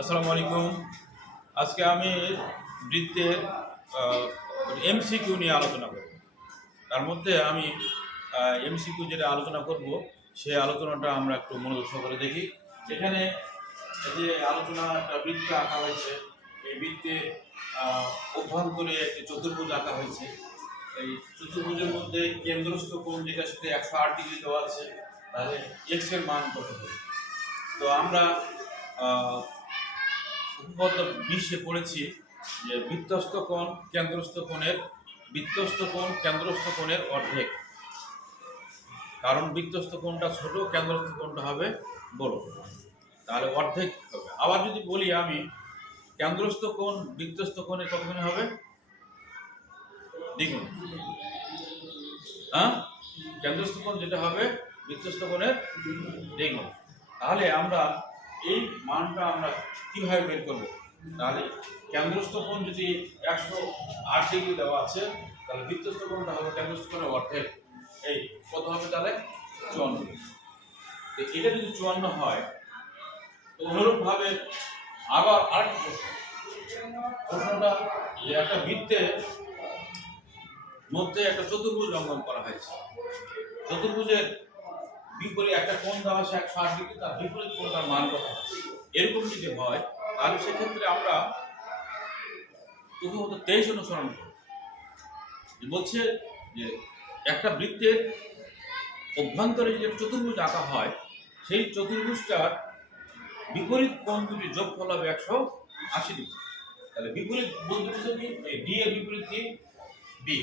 আসসালামু আলাইকুম। আজকে আমি বৃত্তের এমসিকিউ নিয়ে আলোচনা করব। তার মধ্যে আমি এমসিকিউ যেটা আলোচনা করব সেই আলোচনাটা আমরা একটু মনোযোগ সহকারে দেখি। এখানে যে আলোচনাটা বৃত্ত আঁকা হয়েছে, এই বৃত্তে অভ্যন্তরে একটি চতুর্ভুজ আঁকা হয়েছে। এই চতুর্ভুজের মধ্যে কেন্দ্রস্থ কোণ যেটা সাথে 108 ডিগ্রি দেওয়া আছে, তাহলে এক্স এর মান কত হবে? তো আমরা উপপাদ্য 20-এ পড়েছি যে বৃত্তস্থ কোণ কেন্দ্রস্থ কোণের অর্ধেক। কারণ বৃত্তস্থ কোণটা ছোট, কেন্দ্রস্থ কোণটা হবে বড়, তাহলে অর্ধেক হবে। আবার যদি বলি আমি কেন্দ্রস্থ কোণ বৃত্তস্থ কোণের কতখানি হবে? দ্বিগুণ। কেন্দ্রস্থ কোণ যেটা হবে বৃত্তস্থ কোণের দ্বিগুণ। তাহলে আমরা এই মানটা আমরা কিভাবে বের করব? তাহলে কেন্দ্রস্থ কোণ যদি 108 ডিগ্রি দেওয়া আছে, তাহলে বৃত্তস্থ কোণটা হবে কেন্দ্রস্থ কোণের অর্ধেক। এই কত হবে তাহলে? 54। তো এটা যদি 54 হয়, তো অনুরূপভাবে আবার আরেকটা প্রশ্নটা যে একটা বৃত্তের মধ্যে একটা চতুর্ভুজ অঙ্কন করা হয়েছে। চতুর্ভুজের বিপরীত একটা কোণ দেওয়া আছে 108 ডিগ্রি, তার বিপরীত কোণটার মান কত? এরকম যদি হয়, তাহলে সেক্ষেত্রে আমরা প্রথমত 23 অনুসরণ করব। বলছে যে একটা বৃত্তের অভ্যন্তরে যে চতুর্ভুজ আঁকা হয়, সেই চতুর্ভুজটার বিপরীত কোণ দুটি যোগফল হবে 180 ডিগ্রি। তাহলে বিপরীত কোণ দুটি কি? ডি এর বিপরীত কি? বি।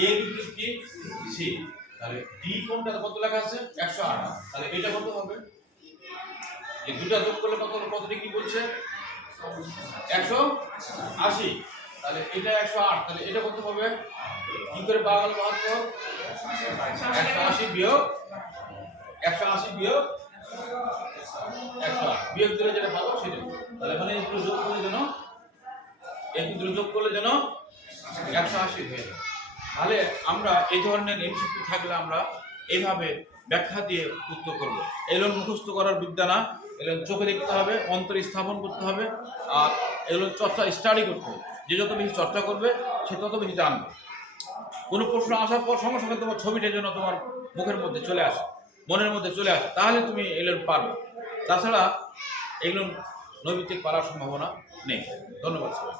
এ এর বিপরীত কি? সি। তাহলে ডি কোণটা কত লেখা আছে? 108। তাহলে এটা কত হবে? এই দুটো যোগ করলে কত ডিগ্রি বলছে? 180। তাহলে এটা 108, তাহলে এটা কত হবে? কি করে পাওয়া গেল? 180 বিয়োগ 108 বিয়োগ দিলে যেটা পাবো সেটা। তাহলে মানে এই দুটো যোগ করলে যেন 180 হয়ে যায়। তাহলে আমরা এই ধরনের এমসিকিউ থাকলে আমরা এইভাবে ব্যাখ্যা দিয়ে উত্তর করব। এগুলো মুখস্থ করার বিদ্যা না, এগুলো চোখে দেখতে হবে, অন্তরে স্থাপন করতে হবে, আর এগুলো চর্চা স্টাডি করতে হবে। যে যত বেশি চর্চা করবে সে তত বেশি জানবে। কোনো প্রশ্ন আসার পর সঙ্গে সঙ্গে তোমার ছবিটা যেন তোমার মুখের মধ্যে চলে আসে, মনের মধ্যে চলে আসে, তাহলে তুমি এগুলো পারবে। তাছাড়া এগুলো নৈমিত্তিক পারার সম্ভাবনা নেই। ধন্যবাদ সবাই।